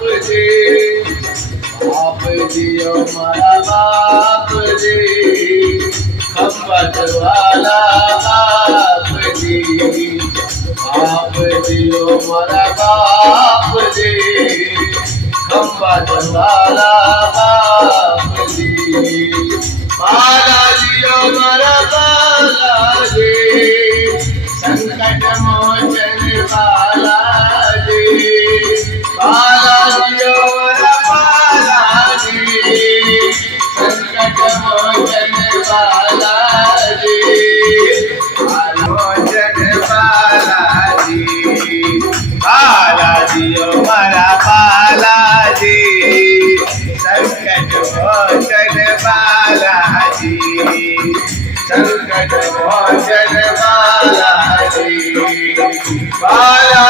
जी बाप जियो मारा बाप जी खम्बत वाला बाप जी बाप जियो मारा बाप जी खम्बत वाला बाप जी बाला जियो मारा बाला जी संकट मोचन बाला जी बाला जियो मारा बाला जी संकट मोचन बाला जी मोचन बाला जी बाला जियो मारा बाला जी संकट मोचन बाला जी संकट मोचन बाला जी बाला